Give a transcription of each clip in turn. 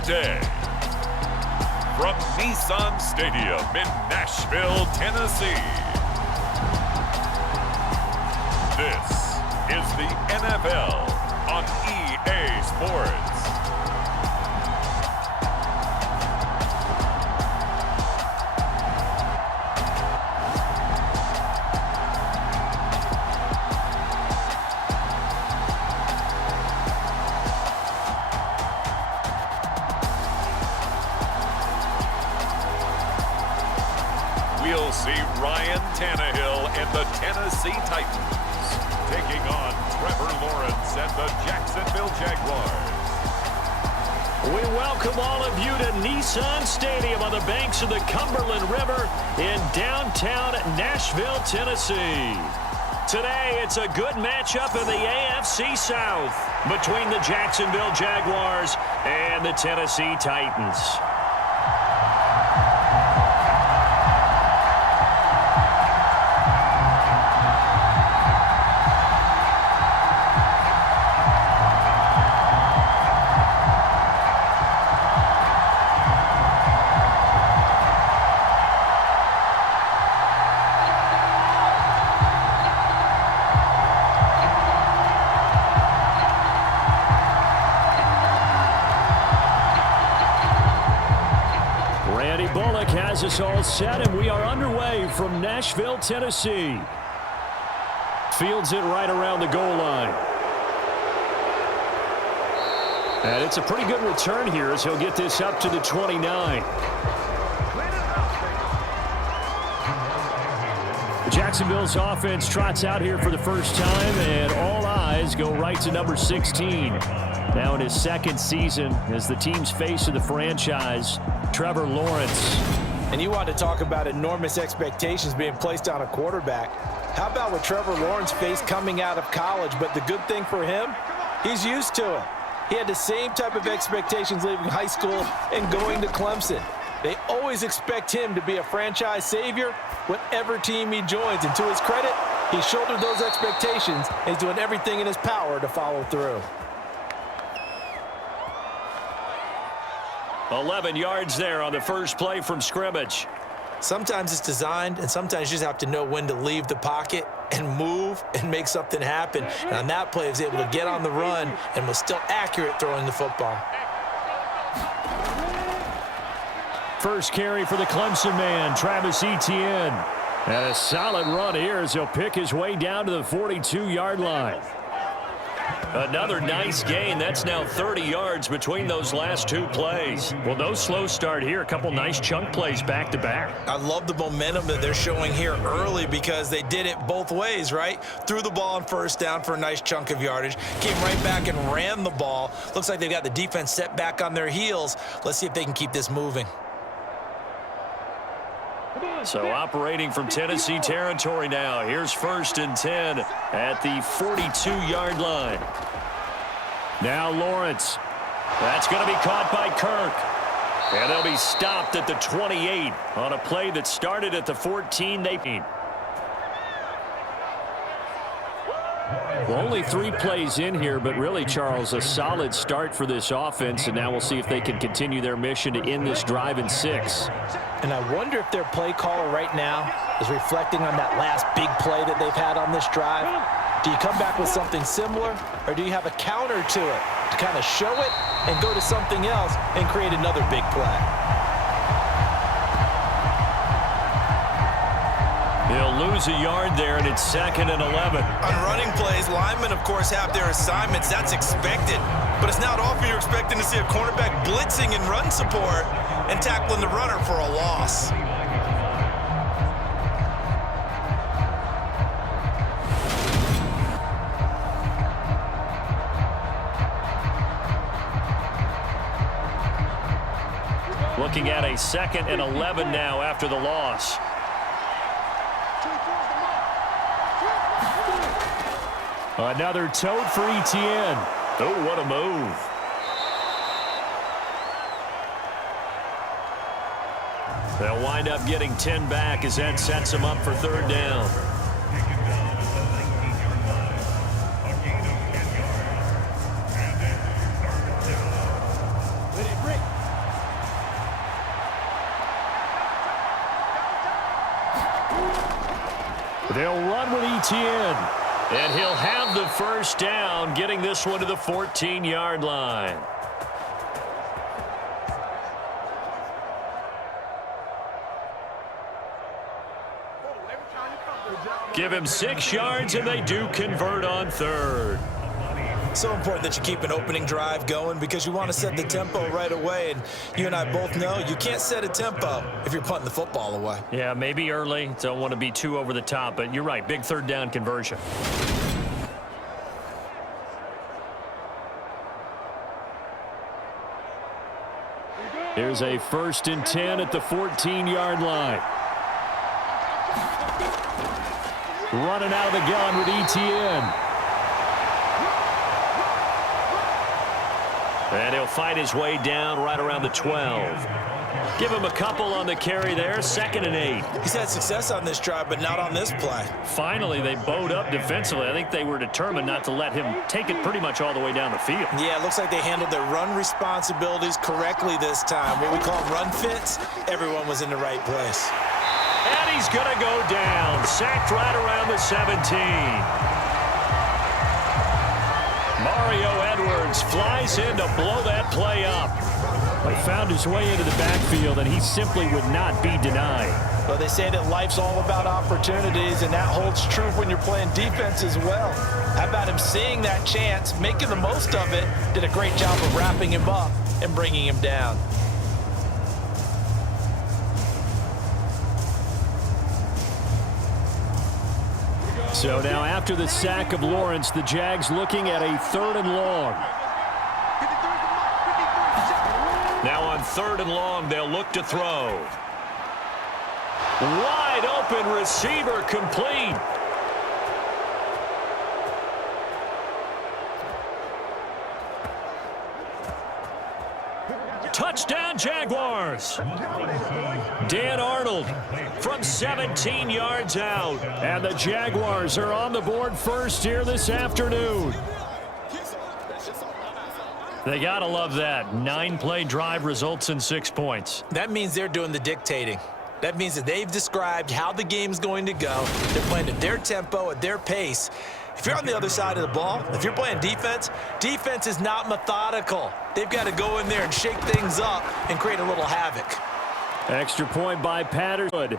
today. From Nissan Stadium in Nashville, Tennessee. This is the NFL on EA Sports. We'll see Ryan Tannehill and the Tennessee Titans taking on Trevor Lawrence and the Jacksonville Jaguars. We welcome all of you to Nissan Stadium on the banks of the Cumberland River in downtown Nashville, Tennessee. Today, it's a good matchup in the AFC South between the Jacksonville Jaguars and the Tennessee Titans. Has us all set, and we are underway from Nashville, Tennessee. Fields it right around the goal line. And it's a pretty good return here as he'll get this up to the 29. Jacksonville's offense trots out here for the first time, and all eyes go right to number 16. Now in his second season as the team's face of the franchise, Trevor Lawrence. And you want to talk about enormous expectations being placed on a quarterback. How about what Trevor Lawrence faced coming out of college? But the good thing for him, he's used to it. He had the same type of expectations leaving high school and going to Clemson. They always expect him to be a franchise savior, whatever team he joins. And to his credit, he shouldered those expectations and is doing everything in his power to follow through. 11 yards there on the first play from scrimmage. Sometimes it's designed, and sometimes you just have to know when to leave the pocket and move and make something happen. And on that play, he was able to get on the run and was still accurate throwing the football. First carry for the Clemson man, Travis Etienne. And a solid run here as he'll pick his way down to the 42-yard line. Another nice gain. That's now 30 yards between those last two plays. Well, no slow start here. A couple nice chunk plays back-to-back. I love the momentum that they're showing here early because they did it both ways, right? Threw the ball on first down for a nice chunk of yardage. Came right back and ran the ball. Looks like they've got the defense set back on their heels. Let's see if they can keep this moving. So operating from Tennessee territory now. Here's 1st and 10 at the 42-yard line. Now Lawrence. That's going to be caught by Kirk. And they'll be stopped at the 28 on a play that started at the 14. Well, only 3 plays in here, but really, Charles, a solid start for this offense, and now we'll see if they can continue their mission to end this drive in 6. And I wonder if their play caller right now is reflecting on that last big play that they've had on this drive. Do you come back with something similar, or do you have a counter to it to kind of show it and go to something else and create another big play? He'll lose a yard there, and it's 2nd and 11. On running plays, linemen, of course, have their assignments. That's expected. But it's not often you're expecting to see a cornerback blitzing in run support and tackling the runner for a loss. Looking at a 2nd and 11 now after the loss. Another tote for Etienne. Oh, what a move. They'll wind up getting 10 back as that sets them up for 3rd down. They'll run with Etienne. And he'll have the first down, getting this one to the 14-yard line. Give him 6 yards, and they do convert on third. So important that you keep an opening drive going because you want to set the tempo right away. And you and I both know you can't set a tempo if you're punting the football away. Yeah, maybe early. Don't want to be too over the top, but you're right. Big third down conversion. Here's a 1st and 10 at the 14-yard line. Running out of the gun with Etienne. And he'll fight his way down right around the 12. Give him a couple on the carry there. 2nd and 8. He's had success on this drive, but not on this play. Finally, they bowed up defensively. I think they were determined not to let him take it pretty much all the way down the field. Yeah, it looks like they handled their run responsibilities correctly this time. What we call run fits, everyone was in the right place. And he's going to go down. Sacked right around the 17. Mario Edwards flies in to blow that play up. He found his way into the backfield, and he simply would not be denied. Well, they say that life's all about opportunities, and that holds true when you're playing defense as well. How about him seeing that chance, making the most of it, did a great job of wrapping him up and bringing him down. So now after the sack of Lawrence, the Jags looking at a 3rd and long. Now on 3rd and long, they'll look to throw. Wide open receiver complete. Touchdown Jaguars. Dan Arnold from 17 yards out. And the Jaguars are on the board first here this afternoon. They got to love that. 9-play drive results in 6 points. That means they're doing the dictating. That means that they've described how the game's going to go. They're playing at their tempo, at their pace. If you're on the other side of the ball, if you're playing defense, defense is not methodical. They've got to go in there and shake things up and create a little havoc. Extra point by Patterson. The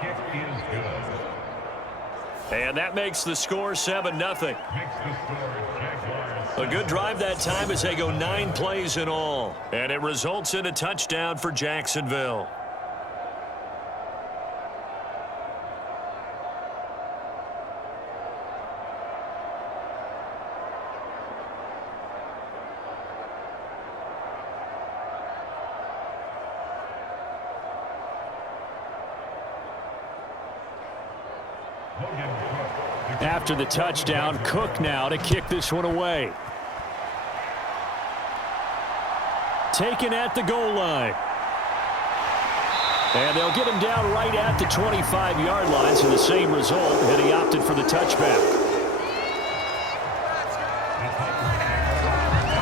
kick is good. And that makes the score 7-0. A good drive that time as they go 9 plays in all. And it results in a touchdown for Jacksonville. After the touchdown, Cook now to kick this one away. Taken at the goal line. And they'll get him down right at the 25-yard line, so the same result, and he opted for the touchback.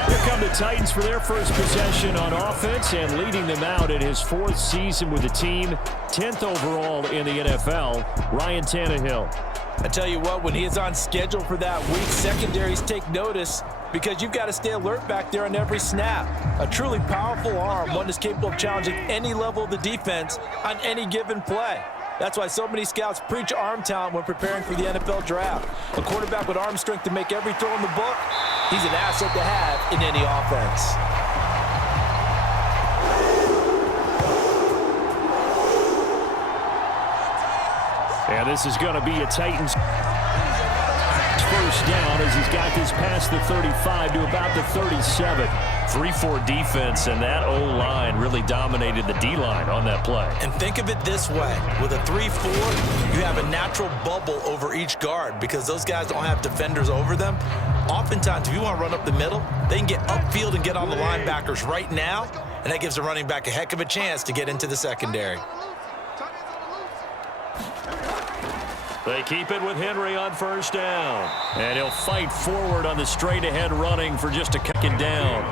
Here come the Titans for their first possession on offense, and leading them out in his 4th season with the team, 10th overall in the NFL, Ryan Tannehill. I tell you what, when he is on schedule for that week, secondaries take notice because you've got to stay alert back there on every snap. A truly powerful arm, one that's capable of challenging any level of the defense on any given play. That's why so many scouts preach arm talent when preparing for the NFL draft. A quarterback with arm strength to make every throw in the book, he's an asset to have in any offense. And this is going to be a Titans first down as he's got this past the 35 to about the 37. 3-4 defense, and that O-line really dominated the D-line on that play. And think of it this way. With a 3-4, you have a natural bubble over each guard because those guys don't have defenders over them. Oftentimes, if you want to run up the middle, they can get upfield and get on the linebackers right now, and that gives the running back a heck of a chance to get into the secondary. They keep it with Henry on first down. And he'll fight forward on the straight-ahead running for just a second down.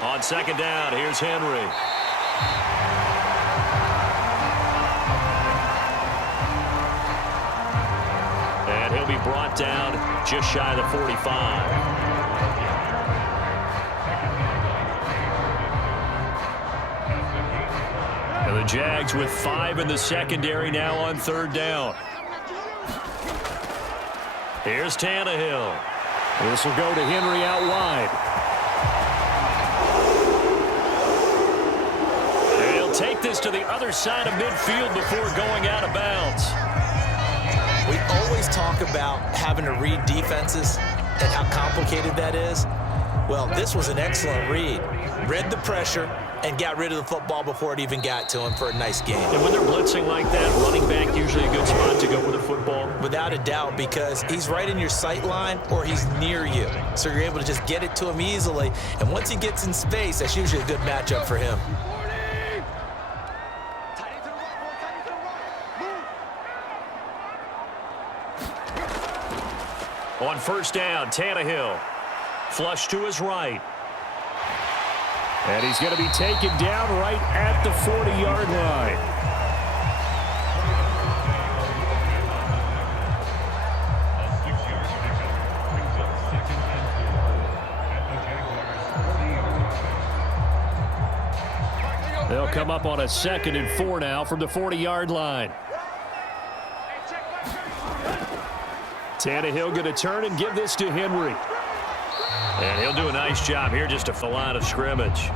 On second down, here's Henry. And he'll be brought down just shy of the 45. And the Jags with 5 in the secondary now on third down. Here's Tannehill. This will go to Henry out wide. And he'll take this to the other side of midfield before going out of bounds. We always talk about having to read defenses and how complicated that is. Well, this was an excellent read. Read the pressure and got rid of the football before it even got to him for a nice game. And when they're blitzing like that, running back usually a good spot to go with the football? Without a doubt, because he's right in your sight line or he's near you. So you're able to just get it to him easily. And once he gets in space, that's usually a good matchup for him. On first down, Tannehill. Flush to his right. And he's going to be taken down right at the 40-yard line. They'll come up on a 2nd and 4 now from the 40-yard line. Tannehill going to turn and give this to Henry. And he'll do a nice job here just to the line of scrimmage.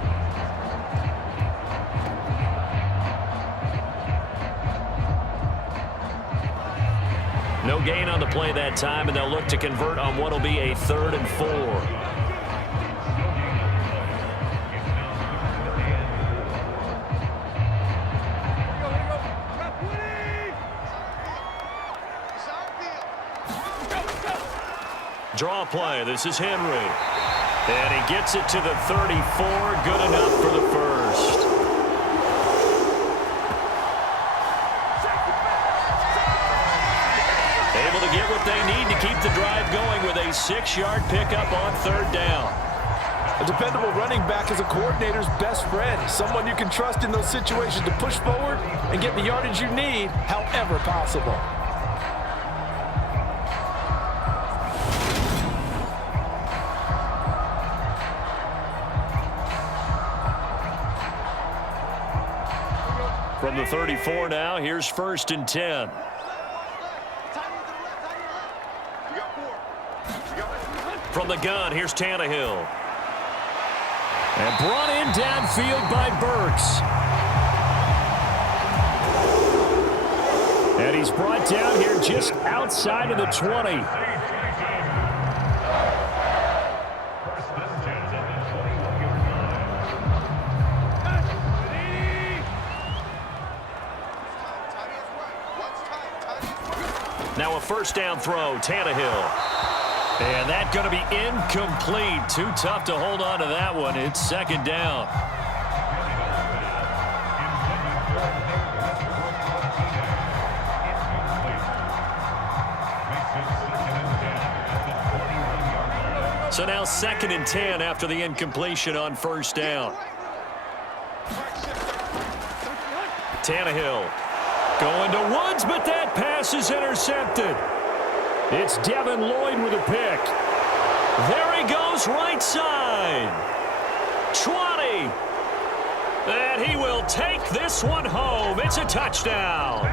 No gain on the play that time, and they'll look to convert on what will be a 3rd and 4. Draw play. This is Henry. And he gets it to the 34. Good enough for the first. Able to get what they need to keep the drive going with a 6-yard pickup on 3rd down. A dependable running back is a coordinator's best friend. Someone you can trust in those situations to push forward and get the yardage you need however possible. From the 34 now, here's 1st and 10. From the gun, here's Tannehill. And brought in downfield by Burks. And he's brought down here just outside of the 20. Now a 1st down throw, Tannehill. And that's going to be incomplete. Too tough to hold on to that one. It's 2nd down. So now 2nd and 10 after the incompletion on 1st down. Tannehill. Going to Woods, but that pass is intercepted. It's Devin Lloyd with a pick. There he goes, right side. 20. And he will take this one home. It's a touchdown.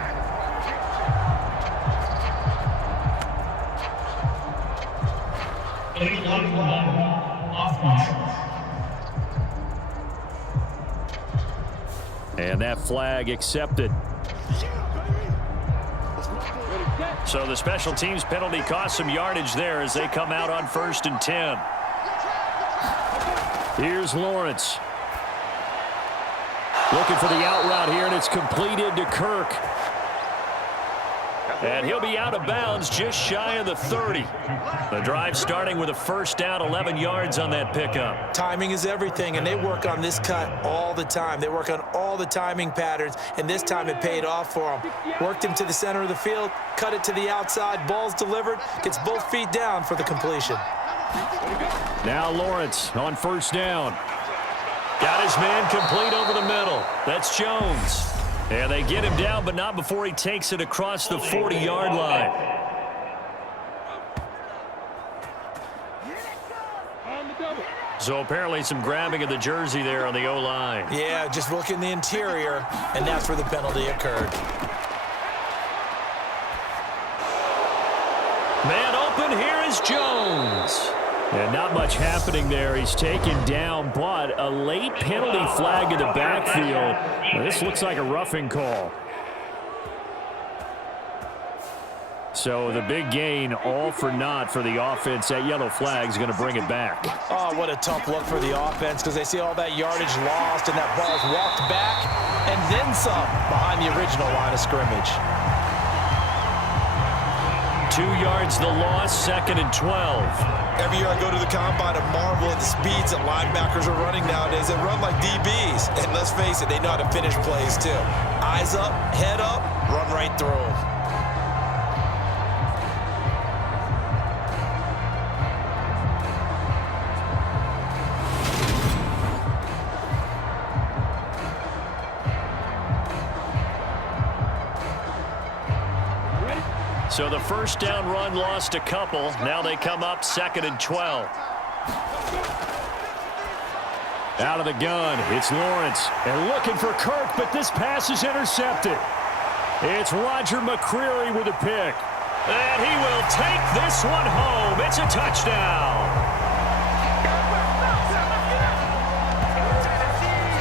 And that flag accepted. So the special teams penalty cost some yardage there as they come out on 1st and 10. Here's Lawrence. Looking for the out route here, and it's completed to Kirk. And he'll be out of bounds just shy of the 30. The drive starting with a first down, 11 yards on that pickup. Timing is everything, and they work on this cut all the time. They work on all the timing patterns, and this time it paid off for them. Worked him to the center of the field, cut it to the outside, ball's delivered, gets both feet down for the completion. Now Lawrence on first down. Got his man complete over the middle. That's Jones. And they get him down, but not before he takes it across the 40-yard line. So apparently some grabbing of the jersey there on the O-line. Yeah, just look in the interior, and that's where the penalty occurred. Man open, here is Jones. And not much happening there. He's taken down, but a late penalty flag in the backfield. Now, this looks like a roughing call. So the big gain, all for naught for the offense. That yellow flag is going to bring it back. Oh, what a tough look for the offense, because they see all that yardage lost, and that ball's walked back, and then some behind the original line of scrimmage. 2 yards the loss, 2nd and 12. Every year I go to the combine and marvel at the speeds that linebackers are running nowadays. They run like DBs. And let's face it, they know how to finish plays too. Eyes up, head up, run right through them. So the first down run lost a couple. Now they come up 2nd and 12. Out of the gun, it's Lawrence. And looking for Kirk, but this pass is intercepted. It's Roger McCreary with a pick. And he will take this one home. It's a touchdown.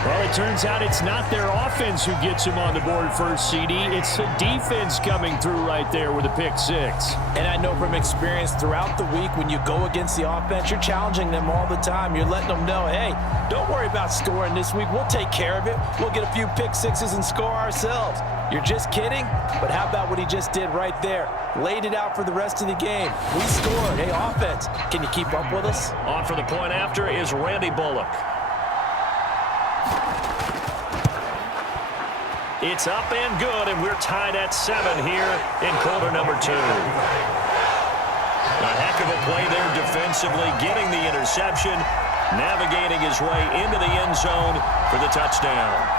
Well, it turns out it's not their offense who gets him on the board first, CD. It's the defense coming through right there with a pick six. And I know from experience throughout the week, when you go against the offense, you're challenging them all the time. You're letting them know, hey, don't worry about scoring this week. We'll take care of it. We'll get a few pick sixes and score ourselves. You're just kidding? But how about what he just did right there? Laid it out for the rest of the game. We scored. Hey, offense, can you keep up with us? On for the point after is Randy Bullock. It's up and good, and we're tied at 7 here in quarter number 2. A heck of a play there defensively, getting the interception, navigating his way into the end zone for the touchdown.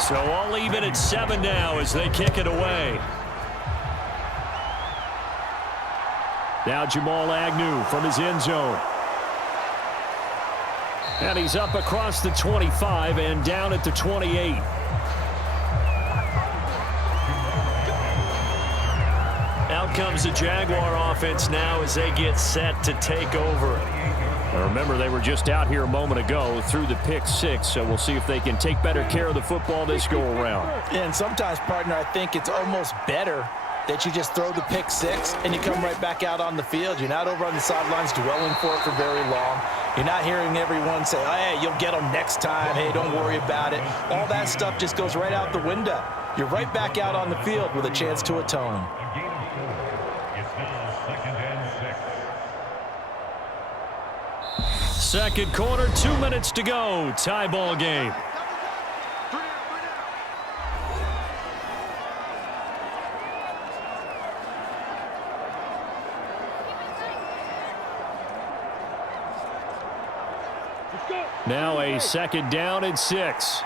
So all even at 7 now as they kick it away. Now Jamal Agnew from his end zone. And he's up across the 25 and down at the 28. Out comes the Jaguar offense now as they get set to take over. Now remember, they were just out here a moment ago through the pick six, so we'll see if they can take better care of the football this go-around. And sometimes, partner, I think it's almost better that you just throw the pick six and you come right back out on the field. You're not over on the sidelines dwelling for it for very long. You're not hearing everyone say, oh, hey, you'll get them next time. Hey, don't worry about it. All that stuff just goes right out the window. You're right back out on the field with a chance to atone. Second quarter, 2 minutes to go. Tie ball game. Now a second down and 6.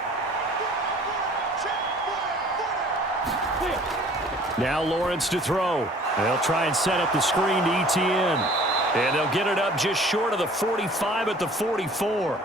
Now Lawrence to throw. They'll try and set up the screen to ETN. And they'll get it up just short of the 45 at the 44.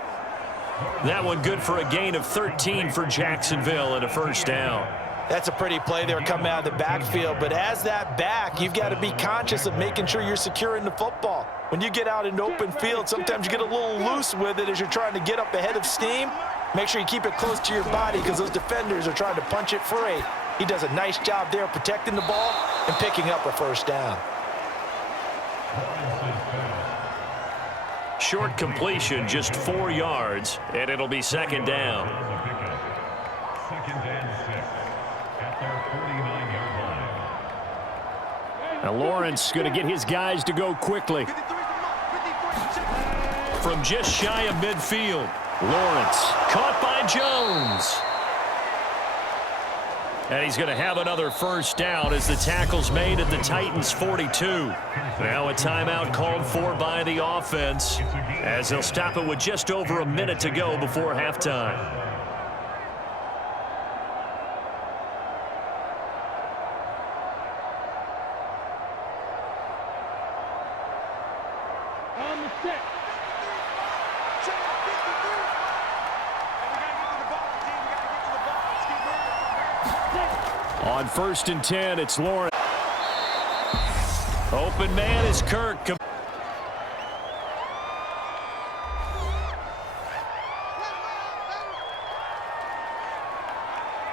That one good for a gain of 13 for Jacksonville and a first down. That's a pretty play there coming out of the backfield, but as that back, you've got to be conscious of making sure you're securing the football. When you get out in open field, sometimes you get a little loose with it as you're trying to get up ahead of steam. Make sure you keep it close to your body because those defenders are trying to punch it free. He does a nice job there protecting the ball and picking up a first down. Short completion, just 4 yards, and it'll be second down. Second and 6 at their 49-yard line. Now Lawrence going to get his guys to go quickly. From just shy of midfield, Lawrence caught by Jones. And he's going to have another first down as the tackle's made at the Titans' 42. Now a timeout called for by the offense as they'll stop it with just over a minute to go before halftime. On 1st and 10, it's Lawrence. Open man is Kirk.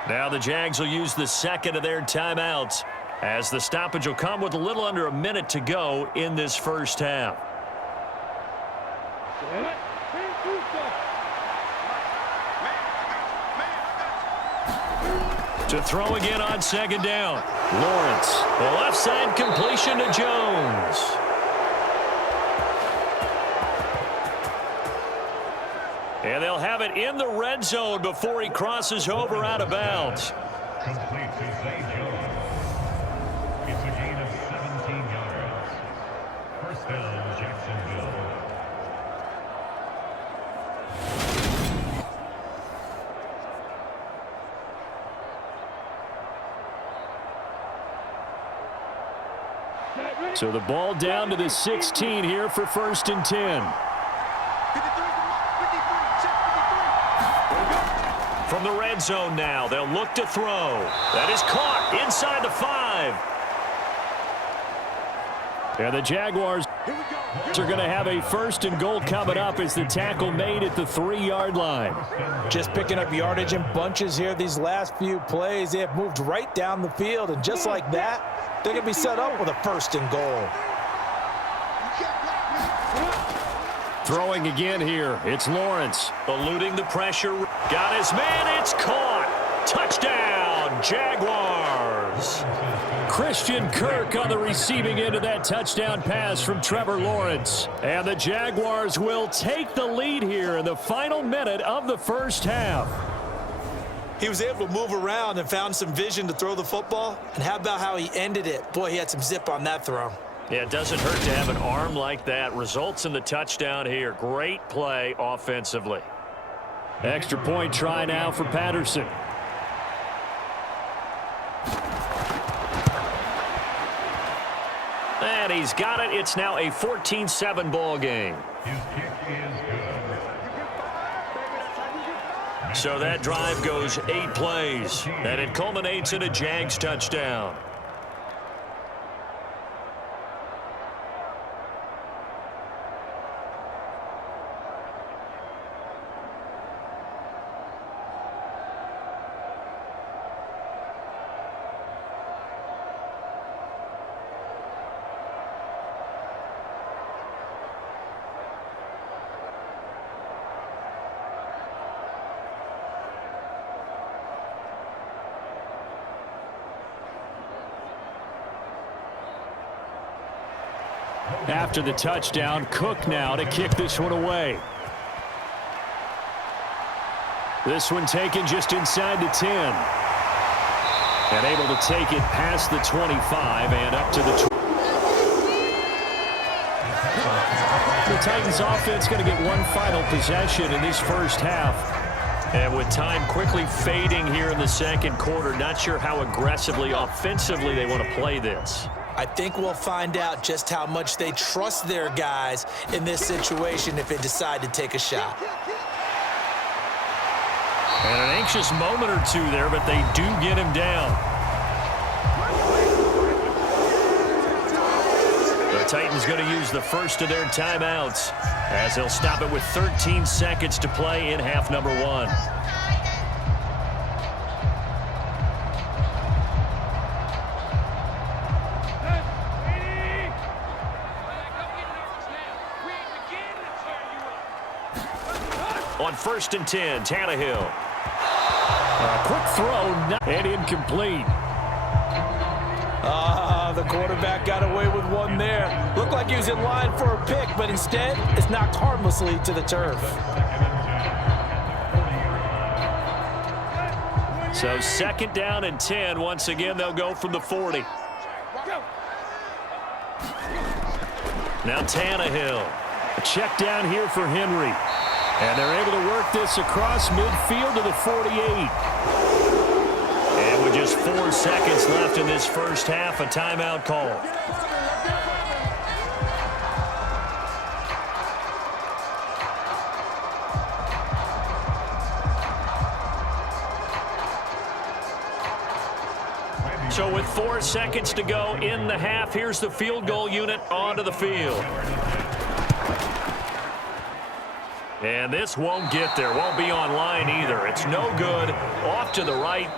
Now the Jags will use the second of their timeouts as the stoppage will come with a little under a minute to go in this first half. To throw again on second down. Lawrence, the left side completion to Jones. And they'll have it in the red zone before he crosses over out of bounds. Complete to Zay Jones. It's a gain of 17 yards. First down, Jacksonville. So the ball down to the 16 here for 1st and 10. From the red zone now, they'll look to throw. That is caught inside the 5. And the Jaguars are going to have a 1st and goal coming up as the tackle made at the 3-yard line. Just picking up yardage in bunches here these last few plays. They have moved right down the field, and just like that, they're going to be set up with a 1st and goal. Throwing again here, it's Lawrence. Eluding the pressure. Got his man, it's caught. Touchdown, Jaguars. Christian Kirk on the receiving end of that touchdown pass from Trevor Lawrence. And the Jaguars will take the lead here in the final minute of the first half. He was able to move around and found some vision to throw the football. And how about how he ended it? Boy, he had some zip on that throw. Yeah, it doesn't hurt to have an arm like that. Results in the touchdown here. Great play offensively. Extra point try now for Patterson. And he's got it. It's now a 14-7 ball game. His kick is good. So that drive goes 8 plays, and it culminates in a Jags touchdown. After the touchdown, Cook now to kick this one away. This one taken just inside the 10. And able to take it past the 25 and up to the 20. The Titans offense going to get one final possession in this first half. And with time quickly fading here in the second quarter, not sure how aggressively offensively they want to play this. I think we'll find out just how much they trust their guys in this situation if they decide to take a shot. And an anxious moment or two there, but they do get him down. The Titans going to use the first of their timeouts as they'll stop it with 13 seconds to play in half number 1. On 1st and 10, Tannehill. A quick throw, and incomplete. The quarterback got away with one there. Looked like he was in line for a pick, but instead, it's knocked harmlessly to the turf. So 2nd down and 10. Once again, they'll go from the 40. Now Tannehill. A check down here for Henry. And they're able to work this across midfield to the 48. And with just 4 seconds left in this first half, a timeout call. So with 4 seconds to go in the half, here's the field goal unit onto the field. And this won't get there. Won't be on line either. It's no good. Off to the right.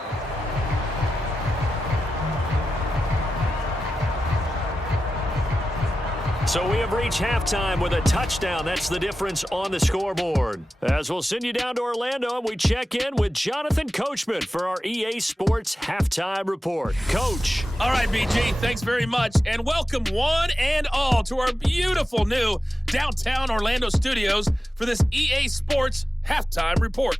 So we have reached halftime with a touchdown. That's the difference on the scoreboard. As we'll send you down to Orlando, and we check in with Jonathan Coachman for our EA Sports Halftime Report. Coach. All right, BG, thanks very much. And welcome one and all to our beautiful new downtown Orlando studios for this EA Sports Halftime Report.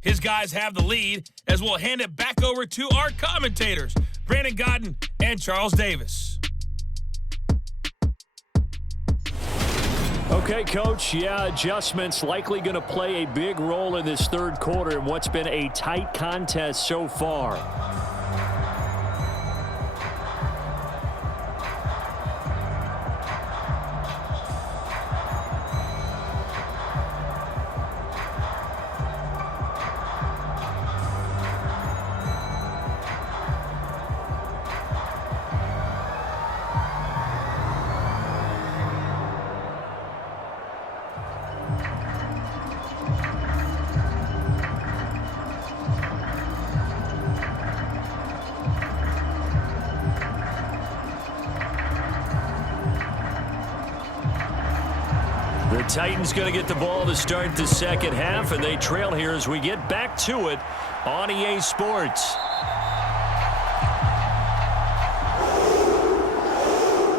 His guys have the lead as we'll hand it back over to our commentators, Brandon Godden and Charles Davis. Okay, Coach. Yeah, adjustments likely going to play a big role in this third quarter in what's been a tight contest so far. Titans going to get the ball to start the second half, and they trail here as we get back to it on EA Sports.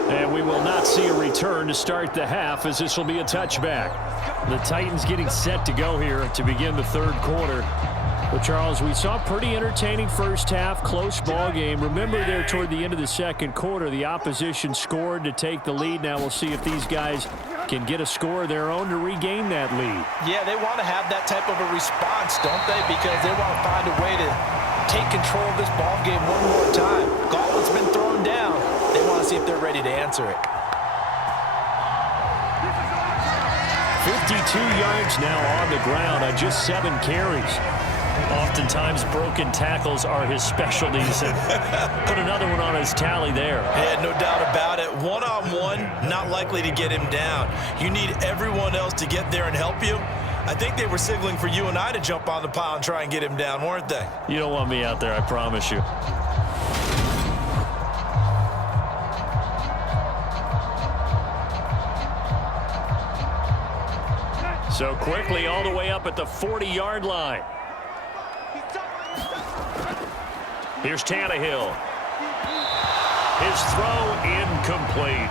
And we will not see a return to start the half, as this will be a touchback. The Titans getting set to go here to begin the third quarter. Well, Charles, we saw a pretty entertaining first half, close ball game. Remember there toward the end of the second quarter, the opposition scored to take the lead. Now we'll see if these guys can get a score of their own to regain that lead. Yeah, they want to have that type of a response, don't they? Because they want to find a way to take control of this ball game one more time. Gauntlet's been thrown down. They want to see if they're ready to answer it. 52 yards now on the ground on just 7 carries. Oftentimes, broken tackles are his specialties. And put another one on his tally there. Yeah, no doubt about it. One-on-one, not likely to get him down. You need everyone else to get there and help you. I think they were signaling for you and I to jump on the pile and try and get him down, weren't they? You don't want me out there, I promise you. So quickly all the way up at the 40-yard line. Here's Tannehill. His throw incomplete.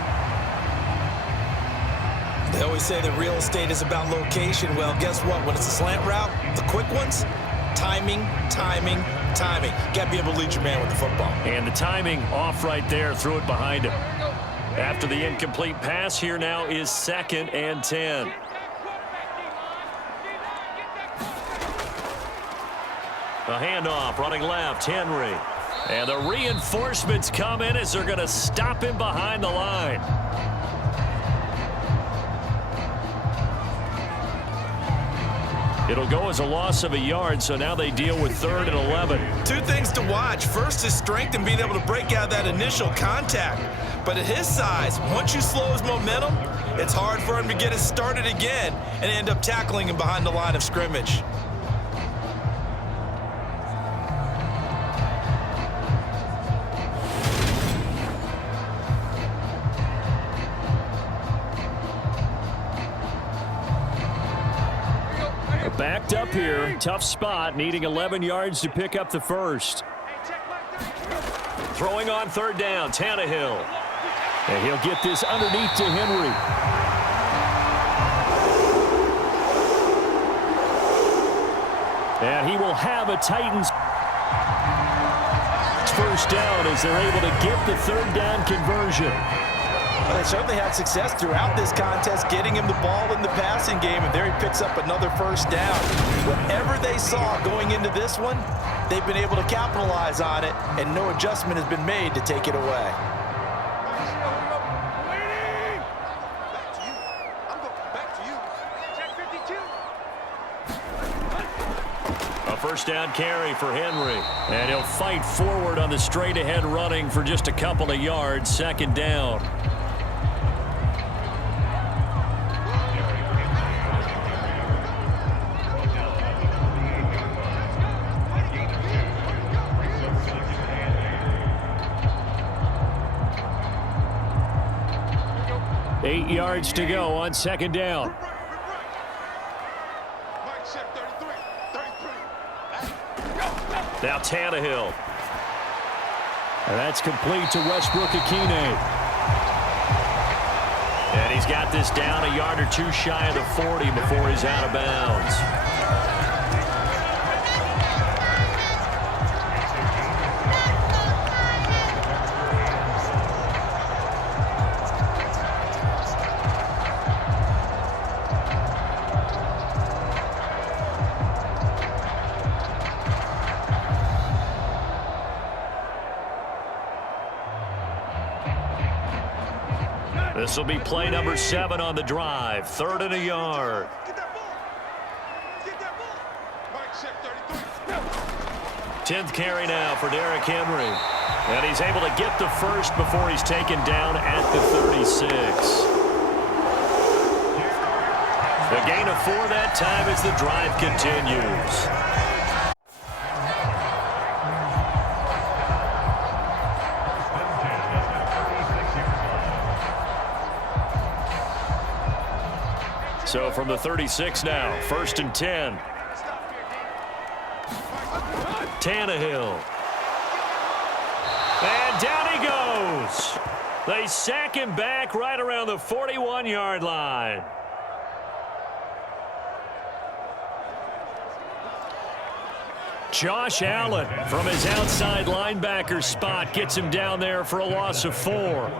They always say that real estate is about location. Well, guess what? When it's a slant route, the quick ones, timing, timing, timing. Got to be able to lead your man with the football. And the timing off right there. Threw it behind him. After the incomplete pass, here now is 2nd and 10. A handoff, running left, Henry. And the reinforcements come in as they're going to stop him behind the line. It'll go as a loss of a yard, so now they deal with 3rd and 11. Two things to watch. First, his strength in being able to break out that initial contact. But at his size, once you slow his momentum, it's hard for him to get it started again and end up tackling him behind the line of scrimmage. Backed up here, tough spot, needing 11 yards to pick up the first. Throwing on 3rd down, Tannehill. And he'll get this underneath to Henry. And he will have a Titans first down as they're able to get the 3rd down conversion. Well, they certainly had success throughout this contest, getting him the ball in the passing game, and there he picks up another first down. Whatever they saw going into this one, they've been able to capitalize on it, and no adjustment has been made to take it away. A first down carry for Henry, and he'll fight forward on the straight-ahead running for just a couple of yards, 2nd down. Eight yards to go on 2nd down. Now Tannehill. And that's complete to Westbrook-Ikhine. And he's got this down a yard or two shy of the 40 before he's out of bounds. This will be play number 7 on the drive. 3rd and a yard. Tenth carry now for Derrick Henry. And he's able to get the first before he's taken down at the 36. The gain of 4 that time as the drive continues. So from the 36 now, 1st and 10. Tannehill. And down he goes. They sack him back right around the 41-yard line. Josh Allen from his outside linebacker spot gets him down there for a loss of 4.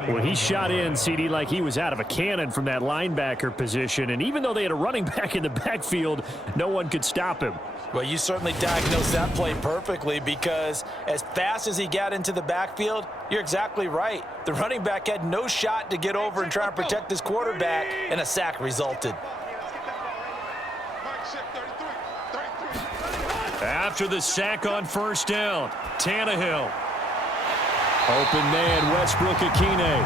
Well, he shot in, CD, like he was out of a cannon from that linebacker position. And even though they had a running back in the backfield, no one could stop him. Well, you certainly diagnosed that play perfectly, because as fast as he got into the backfield, you're exactly right. The running back had no shot to get over and try and protect his quarterback, and a sack resulted. After the sack on 1st down, Tannehill. Open man, Westbrook-Ikhine.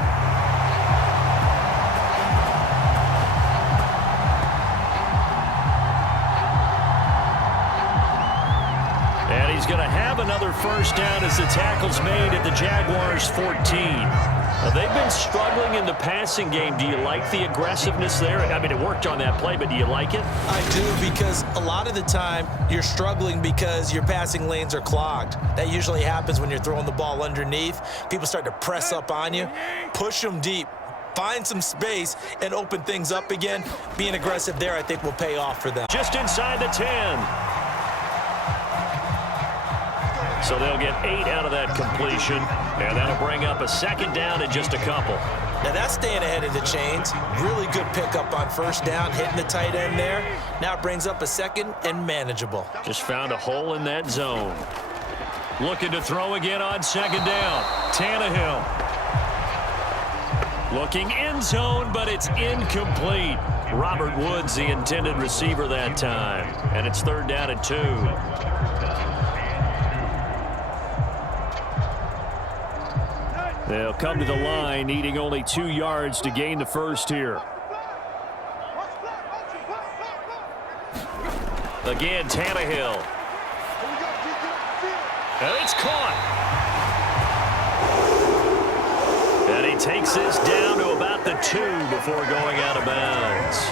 And he's going to have another first down as the tackle's made at the Jaguars 14. They've been struggling in the passing game. Do you like the aggressiveness there? I mean, it worked on that play, but do you like it? I do, because a lot of the time you're struggling because your passing lanes are clogged. That usually happens when you're throwing the ball underneath. People start to press up on you, push them deep, find some space, and open things up again. Being aggressive there, I think, will pay off for them. Just inside the 10. So they'll get 8 out of that completion, and that'll bring up a 2nd down and just a couple. Now that's staying ahead of the chains. Really good pickup on 1st down, hitting the tight end there. Now it brings up a 2nd and manageable. Just found a hole in that zone. Looking to throw again on 2nd down. Tannehill. Looking end zone, but it's incomplete. Robert Woods, the intended receiver that time. And it's 3rd down and 2. They'll come to the line, needing only 2 yards to gain the first here. Again, Tannehill. And it's caught. And he takes this down to about the 2 before going out of bounds.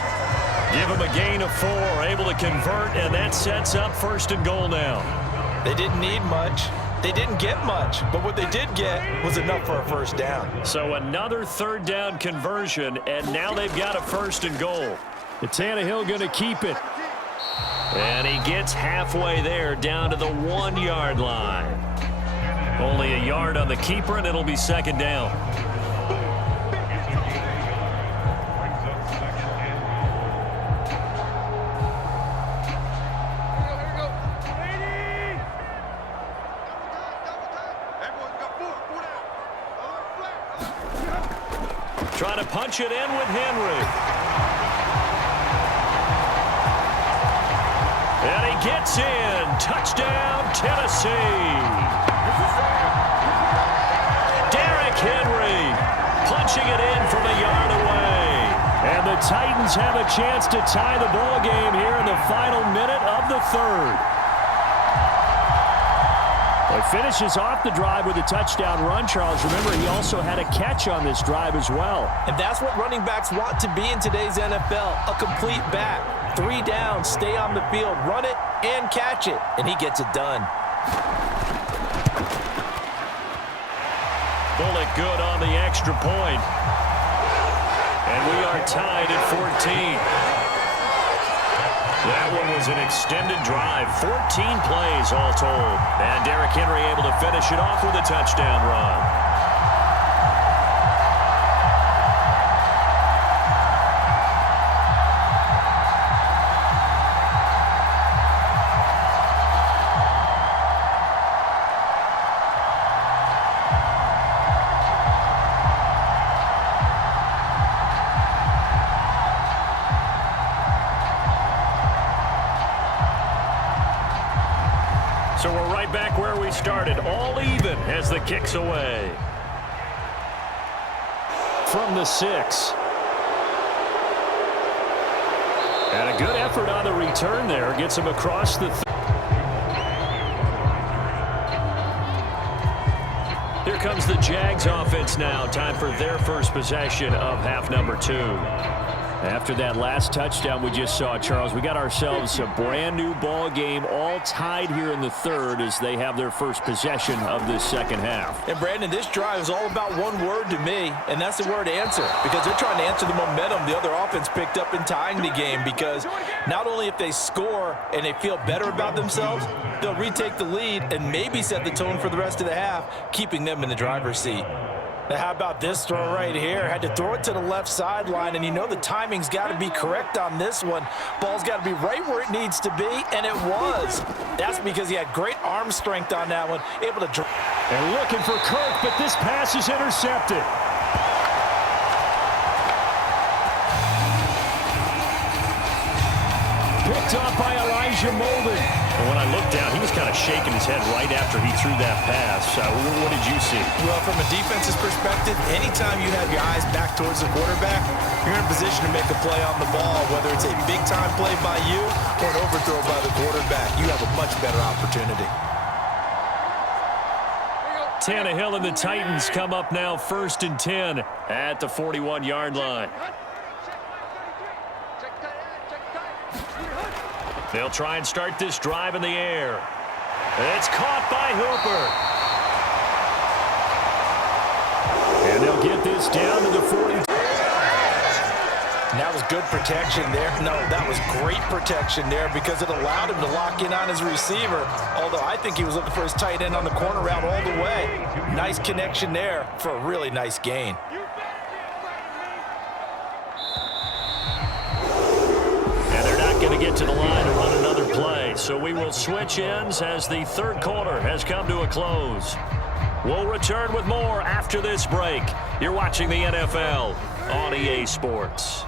Give him a gain of 4, able to convert, and that sets up 1st and goal now. They didn't need much. They didn't get much, but what they did get was enough for a 1st down. So another 3rd down conversion, and now they've got a 1st and goal. The Tannehill going to keep it. And he gets halfway there, down to the 1-yard line. Only a yard on the keeper, and it'll be 2nd down. Trying to punch it in with Henry. And he gets in. Touchdown, Tennessee. Derrick Henry punching it in from a yard away. And the Titans have a chance to tie the ball game here in the final minute of the 3rd. He finishes off the drive with a touchdown run, Charles. Remember, he also had a catch on this drive as well. And that's what running backs want to be in today's NFL, a complete back. 3 down, stay on the field, run it, and catch it. And he gets it done. Bullet good on the extra point. And we are tied at 14. That one was an extended drive, 14 plays all told. And Derrick Henry able to finish it off with a touchdown run. So we're right back where we started, all even as the kick's away. From the 6. And a good effort on the return there. Gets him across the... Here comes the Jags offense now. Time for their first possession of half number 2. After that last touchdown we just saw, Charles, we got ourselves a brand new ball game, all tied here in the 3rd as they have their first possession of this 2nd half. And Brandon, this drive is all about one word to me, and that's the word answer, because they're trying to answer the momentum the other offense picked up in tying the game, because not only if they score and they feel better about themselves, they'll retake the lead and maybe set the tone for the rest of the half, keeping them in the driver's seat. Now, how about this throw right here? Had to throw it to the left sideline, and you know the timing's got to be correct on this one. Ball's got to be right where it needs to be, and it was. That's because he had great arm strength on that one, able to drive. And looking for Kirk, but this pass is intercepted. Picked off by Elijah Molden. And when I looked down, he was kind of shaking his head right after he threw that pass. What did you see? Well, from a defense's perspective, anytime you have your eyes back towards the quarterback, you're in a position to make a play on the ball, whether it's a big-time play by you or an overthrow by the quarterback. You have a much better opportunity. Tannehill and the Titans come up now 1st and 10 at the 41-yard line. They'll try and start this drive in the air. It's caught by Hooper. And they'll get this down to the 40. And that was good protection there. No, that was great protection there because it allowed him to lock in on his receiver, although I think he was looking for his tight end on the corner route all the way. Nice connection there for a really nice gain. Going to get to the line to run another play. So we will switch ends as the 3rd quarter has come to a close. We'll return with more after this break. You're watching the NFL on EA Sports.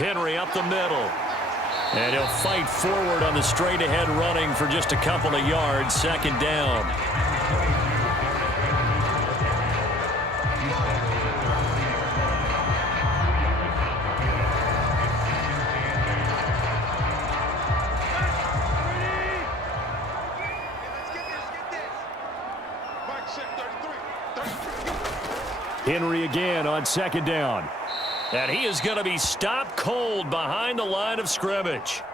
Henry up the middle. And he'll fight forward on the straight-ahead running for just a couple of yards. Second down. Henry again on second down. And he is going to be stopped cold behind the line of scrimmage.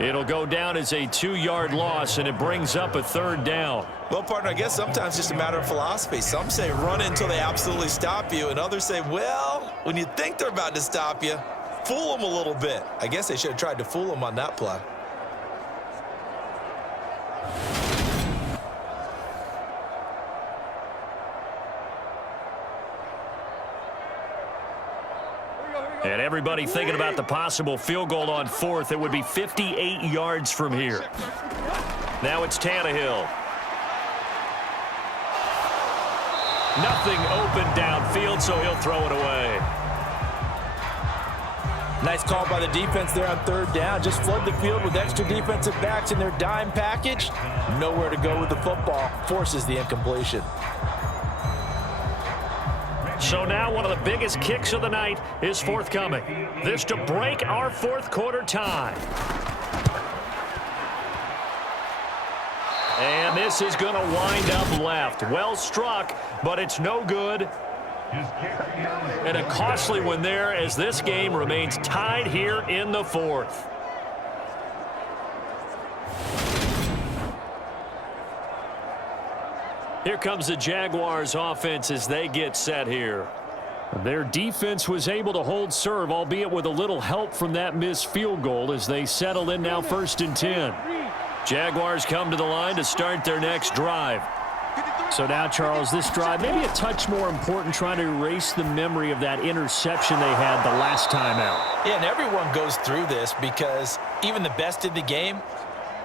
It'll go down as a 2-yard loss, and it brings up a third down. Well, partner, I guess sometimes it's just a matter of philosophy. Some say run until they absolutely stop you, and others say, well, when you think they're about to stop you, fool them a little bit. I guess they should have tried to fool them on that play. And everybody thinking about the possible field goal on fourth. It would be 58 yards from here. Now it's Tannehill. Nothing open downfield, so he'll throw it away. Nice call by the defense there on third down. Just flood the field with extra defensive backs in their dime package. Nowhere to go with the football. Forces the incompletion. So now one of the biggest kicks of the night is forthcoming. This to break our fourth quarter tie. And this is going to wind up left. Well struck, but it's no good. And a costly one there as this game remains tied here in the fourth. Here comes the Jaguars offense as they get set here. Their defense was able to hold serve, albeit with a little help from that missed field goal as they settle in now 1st and 10. Jaguars come to the line to start their next drive. So now, Charles, this drive maybe a touch more important, trying to erase the memory of that interception they had the last time out. Yeah, and everyone goes through this because even the best in the game,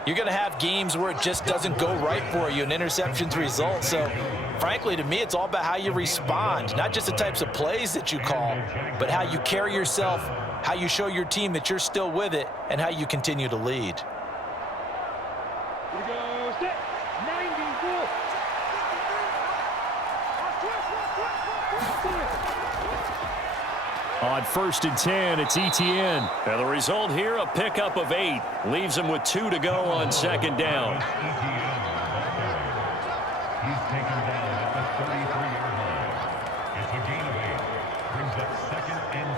you're going to have games where it just doesn't go right for you and interceptions result. So, frankly, to me, it's all about how you respond, not just the types of plays that you call, but how you carry yourself, how you show your team that you're still with it, and how you continue to lead. On 1st and 10, it's Etienne. And the result here, a pickup of 8. Leaves him with 2 to go on 2nd down. He's taken down at the 33-yard line. It's a gain of 8. Brings up 2nd and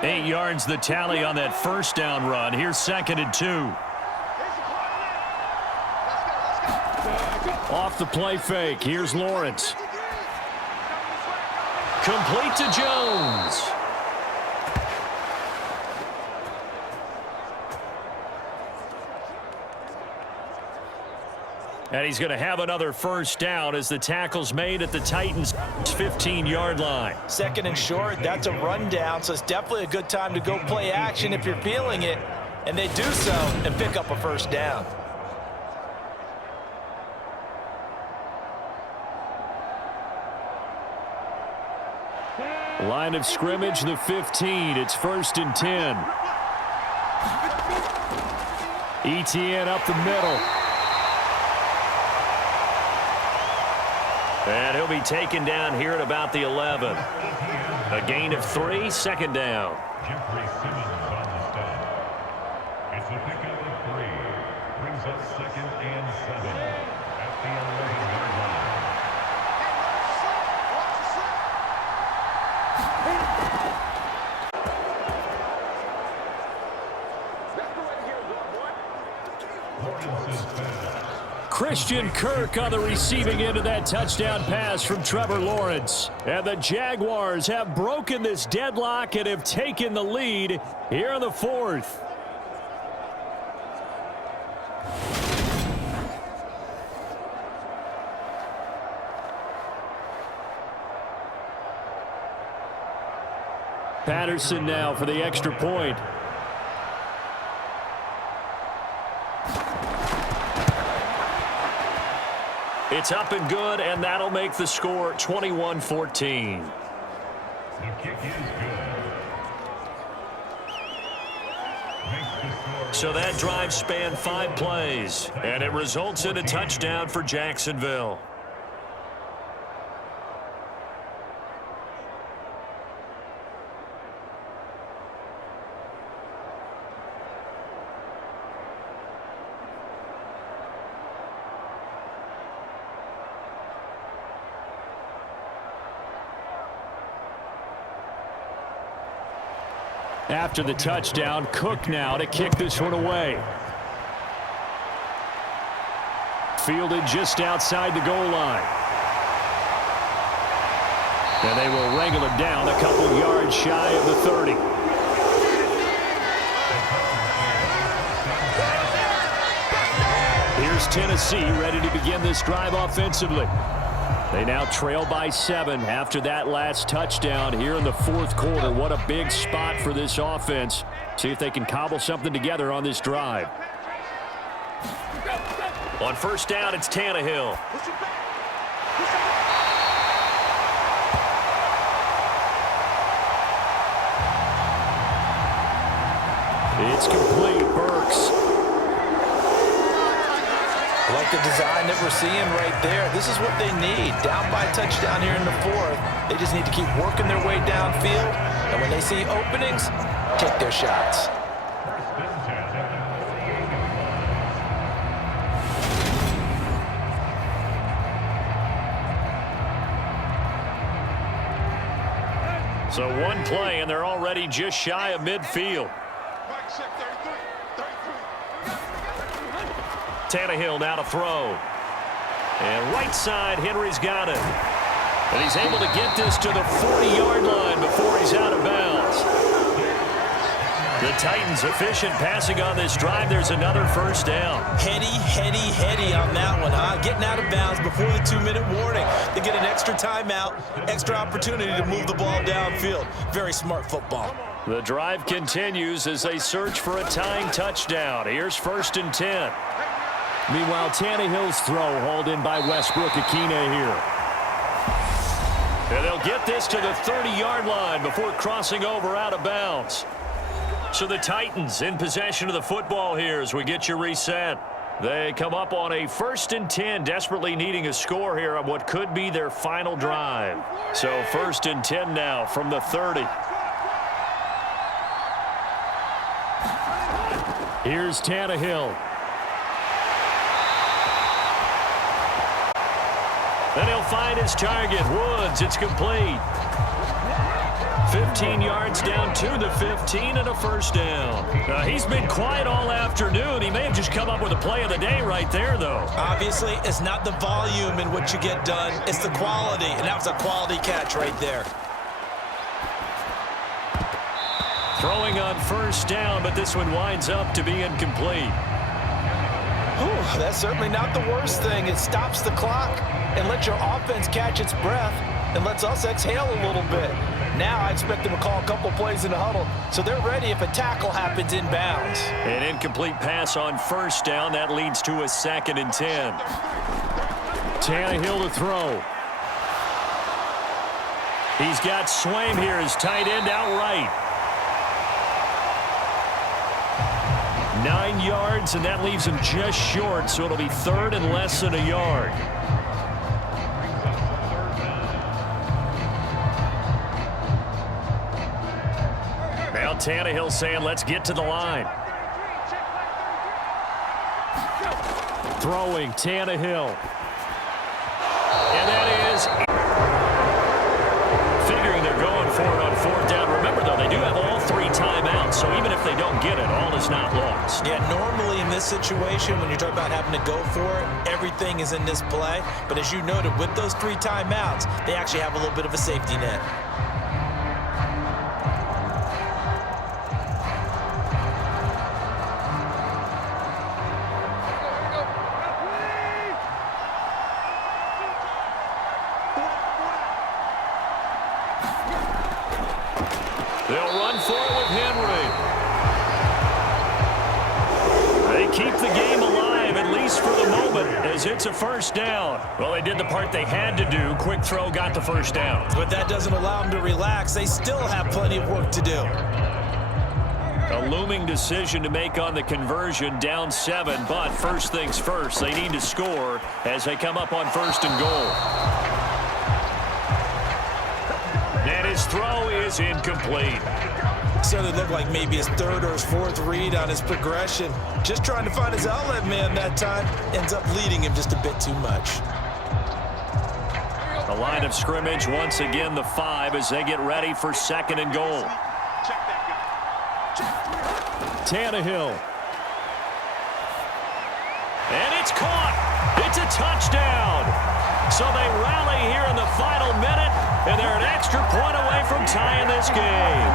2. 8 yards the tally on that first down run. Here's 2nd and 2. Off the play fake. Here's Lawrence. Complete to Jones. And he's going to have another first down as the tackle's made at the Titans' 15-yard line. 2nd and short, that's a rundown, so it's definitely a good time to go play action if you're feeling it. And they do so and pick up a first down. Line of scrimmage, the 15. It's 1st and 10. Etienne up the middle. And he'll be taken down here at about the 11. A gain of 3, 2nd down. Jeffrey Simmons on the stop. It's a pickup of 3. Brings up 2nd and 7 at the 11-yard line. Christian Kirk on the receiving end of that touchdown pass from Trevor Lawrence. And the Jaguars have broken this deadlock and have taken the lead here in the fourth. Patterson now for the extra point. It's up and good, and that'll make the score 21-14. The kick is good. So that drive spanned 5 plays, and it results in a touchdown for Jacksonville. After the touchdown, Cook now to kick this one away. Fielded just outside the goal line. And they will wrangle him down a couple yards shy of the 30. Here's Tennessee ready to begin this drive offensively. They now trail by 7 after that last touchdown here in the 4th quarter. What a big spot for this offense. See if they can cobble something together on this drive. On first down, it's Tannehill. It's complete. Burks. Like the design that we're seeing right there. This is what they need. Down by a touchdown here in the 4th. They just need to keep working their way downfield. And when they see openings, take their shots. So one play, and they're already just shy of midfield. Tannehill now to throw. And right side, Henry's got it. And he's able to get this to the 40-yard line before he's out of bounds. The Titans efficient passing on this drive. There's another first down. Heady on that one, huh? Getting out of bounds before the 2-minute warning. They get an extra timeout, extra opportunity to move the ball downfield. Very smart football. The drive continues as they search for a tying touchdown. Here's 1st and 10. Meanwhile, Tannehill's throw hauled in by Westbrook-Ikhine here. And they'll get this to the 30-yard line before crossing over out of bounds. So the Titans in possession of the football here as we get you reset. They come up on a 1st and 10, desperately needing a score here on what could be their final drive. So 1st and 10 now from the 30. Here's Tannehill. Then he'll find his target, Woods. It's complete. 15 yards down to the 15 and a first down. He's been quiet all afternoon. He may have just come up with a play of the day right there, though. Obviously, it's not the volume in what you get done. It's the quality, and that was a quality catch right there. Throwing on first down, but this one winds up to be incomplete. Whew, that's certainly not the worst thing. It stops the clock and lets your offense catch its breath and lets us exhale a little bit. Now I expect them to call a couple plays in the huddle, so they're ready if a tackle happens inbounds. An incomplete pass on first down. That leads to a 2nd and 10. Tannehill to throw. He's got Swaim here as tight end outright. 9 yards, and that leaves him just short, so it'll be 3rd and less than a yard. Now Tannehill saying, let's get to the line. Throwing, Tannehill. And that is figuring they're going for it on 4th down. Remember, though, they do have all 3 timeouts, so even if they don't get it, all is not lost. Yeah, normally in this situation, when you talk about having to go for it, everything is in this play. But as you noted, with those 3 timeouts, they actually have a little bit of a safety net. They'll run for it with Henry. They keep the game alive, at least rest for the moment as it's a first down. Well, they did the part they had to do. Quick throw got the first down. But that doesn't allow them to relax. They still have plenty of work to do. A looming decision to make on the conversion, down 7. But first things first, they need to score as they come up on first and goal. And his throw is incomplete. Certainly looked like maybe his third or his fourth read on his progression. Just trying to find his outlet man that time. Ends up leading him just a bit too much. The line of scrimmage, once again, the 5 as they get ready for second and goal. Tannehill. And it's caught. It's a touchdown. So they rally here in the final minute, and they're an extra point away from tying this game.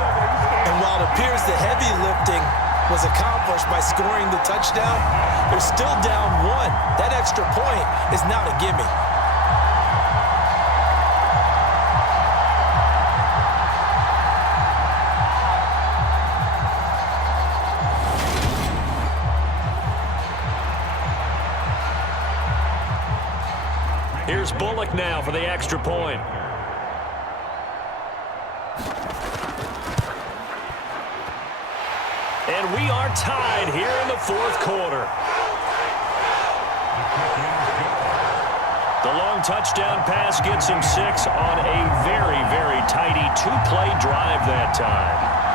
And while it appears the heavy lifting was accomplished by scoring the touchdown, they're still down 1. That extra point is not a gimme. Here's Bullock now for the extra point. And we are tied here in the fourth quarter. The long touchdown pass gets him 6 on a very, very tidy 2-play drive that time.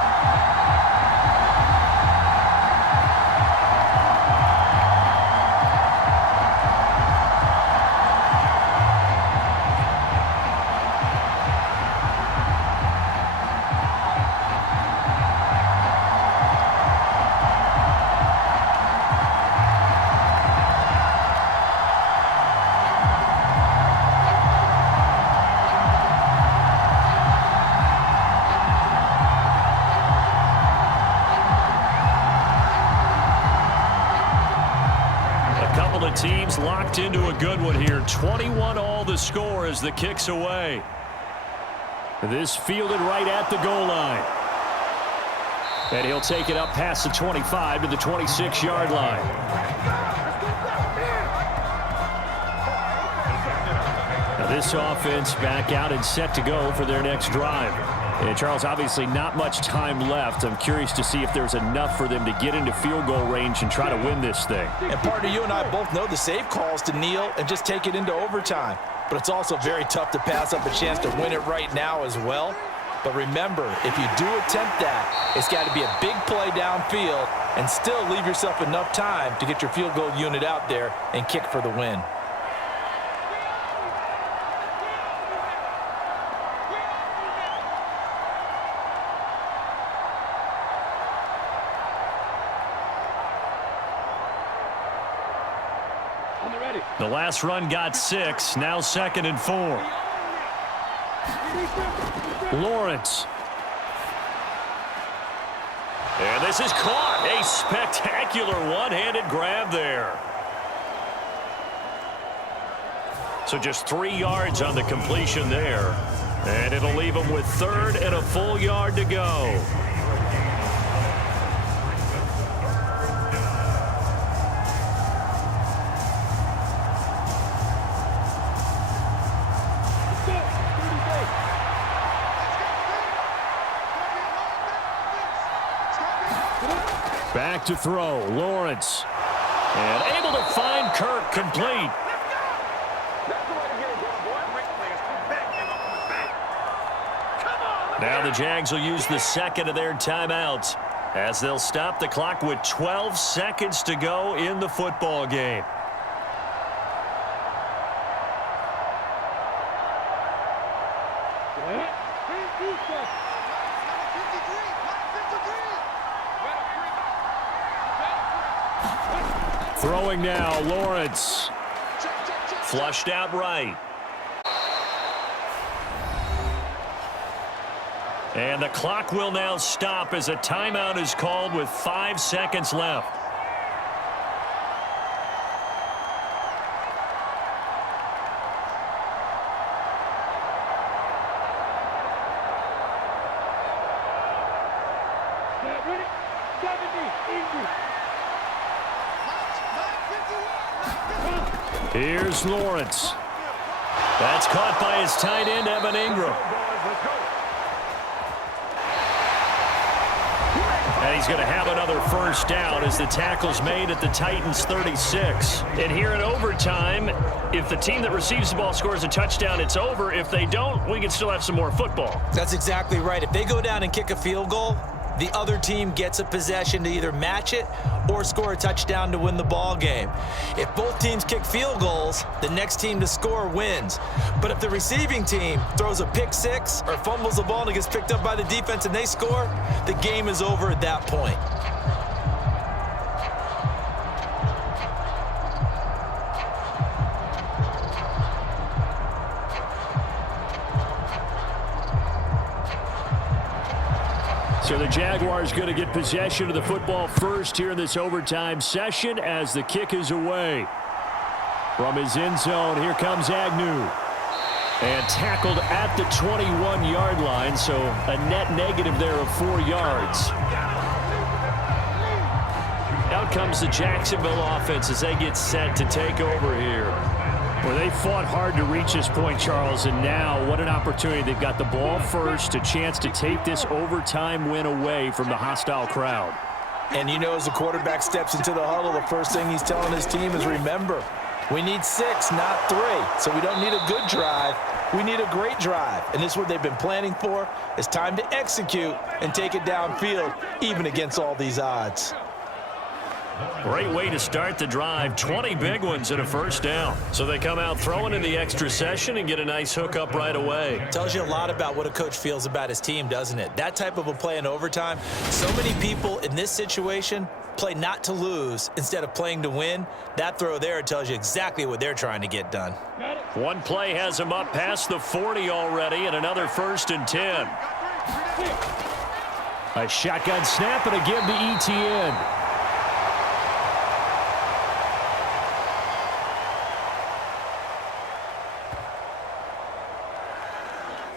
Teams locked into a good one here. 21 all the score as the kick's away. This fielded right at the goal line. And he'll take it up past the 25 to the 26-yard line. Now this offense back out and set to go for their next drive. And Charles, obviously not much time left. I'm curious to see if there's enough for them to get into field goal range and try to win this thing. And partner, you and I both know the safe calls to kneel and just take it into overtime. But it's also very tough to pass up a chance to win it right now as well. But remember, if you do attempt that, it's got to be a big play downfield and still leave yourself enough time to get your field goal unit out there and kick for the win. The last run got 6. Now 2nd and 4. Lawrence. And this is caught. A spectacular one-handed grab there. So just 3 yards on the completion there. And it'll leave him with 3rd and a full yard to go. Back to throw, Lawrence. And able to find Kirk complete. Now the Jags will use the 2nd of their timeouts as they'll stop the clock with 12 seconds to go in the football game. Throwing now, Lawrence. Flushed out right. And the clock will now stop as a timeout is called with 5 seconds left. Here's Lawrence. That's caught by his tight end, Evan Ingram. And he's going to have another first down as the tackle's made at the Titans' 36. And here in overtime, if the team that receives the ball scores a touchdown, it's over. If they don't, we can still have some more football. That's exactly right. If they go down and kick a field goal, the other team gets a possession to either match it or score a touchdown to win the ball game. If both teams kick field goals, the next team to score wins. But if the receiving team throws a pick six or fumbles the ball and it gets picked up by the defense and they score, the game is over at that point. So the Jaguars going to get possession of the football first here in this overtime session as the kick is away. From his end zone, here comes Agnew. And tackled at the 21-yard line, so a net negative there of 4 yards. Out comes the Jacksonville offense as they get set to take over here. Well, they fought hard to reach this point, Charles, and now what an opportunity. They've got the ball first, a chance to take this overtime win away from the hostile crowd. And you know, as the quarterback steps into the huddle, the first thing he's telling his team is, remember, we need 6, not 3. So we don't need a good drive. We need a great drive. And this is what they've been planning for. It's time to execute and take it downfield, even against all these odds. Great way to start the drive. 20 big ones and a first down. So they come out throwing in the extra session and get a nice hookup right away. Tells you a lot about what a coach feels about his team, doesn't it? That type of a play in overtime. So many people in this situation play not to lose instead of playing to win. That throw there tells you exactly what they're trying to get done. One play has him up past the 40 already, and another 1st and 10. A shotgun snap and a give to Etienne.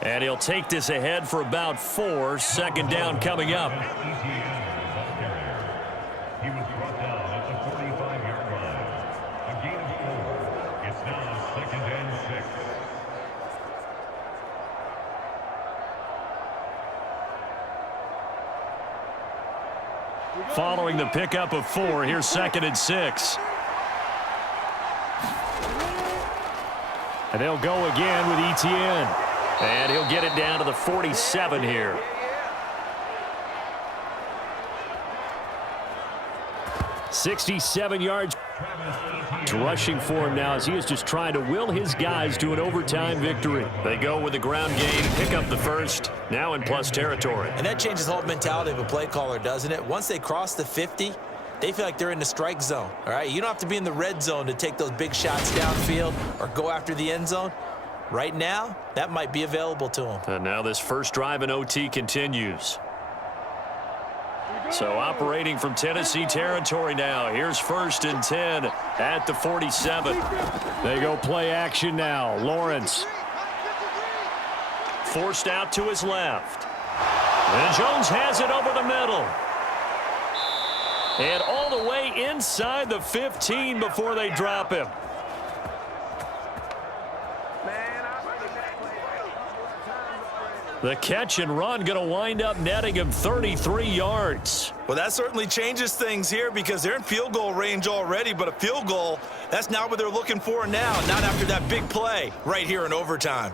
And he'll take this ahead for about 4. 2nd down coming up. He was brought down at the 45-yard line. A gain of 4. It's now 2nd and 6. Following the pickup of 4, here's 2nd and 6. And they'll go again with Etienne. And he'll get it down to the 47 here. $67 yards rushing for him now as he is just trying to will his guys to an overtime victory. They go with the ground game, pick up the first, now in plus territory. And that changes the whole mentality of a play caller, doesn't it? Once they cross the 50, they feel like they're in the strike zone, all right? You don't have to be in the red zone to take those big shots downfield or go after the end zone. Right now, that might be available to them. And now this first drive in OT continues. So operating from Tennessee territory now. Here's 1st and 10 at the 47. They go play action now. Lawrence. Forced out to his left. And Jones has it over the middle. And all the way inside the 15 before they drop him. The catch and run going to wind up netting him 33 yards. Well, that certainly changes things here because they're in field goal range already, but a field goal, that's not what they're looking for now, not after that big play right here in overtime.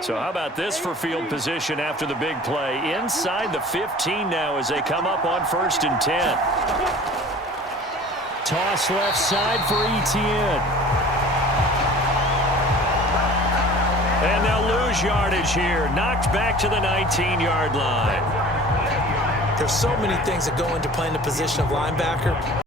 So how about this for field position after the big play? Inside the 15 now as they come up on 1st and 10. Toss left side for Etienne. And they'll lose yardage here. Knocked back to the 19-yard line. There's so many things that go into playing the position of linebacker.